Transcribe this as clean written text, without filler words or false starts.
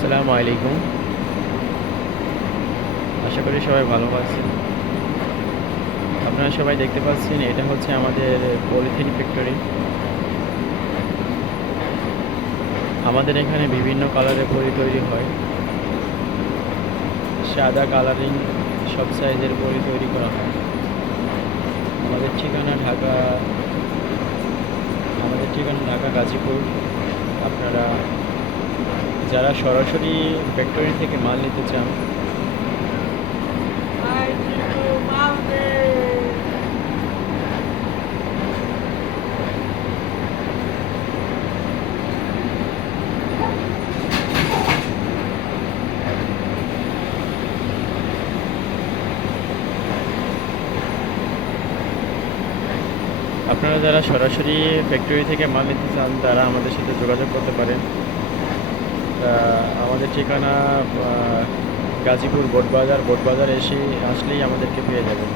আসসালামু আলাইকুম। আশা করি সবাই ভালো আছেন। আপনারা সবাই দেখতে পাচ্ছেন এটা হচ্ছে আমাদের পলিথিন ফ্যাক্টরি। আমাদের এখানে বিভিন্ন কালারের বড়ি তৈরি হয়। সাদা কালারিং সব সাইজের বড়ি তৈরি করা হয়। আমাদের ঠিকানা ঢাকা আমাদের ঠিকানা ঢাকা গাজীপুর। আপনারা যারা সরাসরি ফ্যাক্টরি থেকে মাল নিতে চান আপনারা যারা সরাসরি ফ্যাক্টরি থেকে মাল নিতে চান তারা আমাদের সাথে যোগাযোগ করতে পারেন। আমাদের ঠিকানা গাজীপুর বোটবাজার এসে আসলেই আমাদেরকে পেয়ে যাবেন।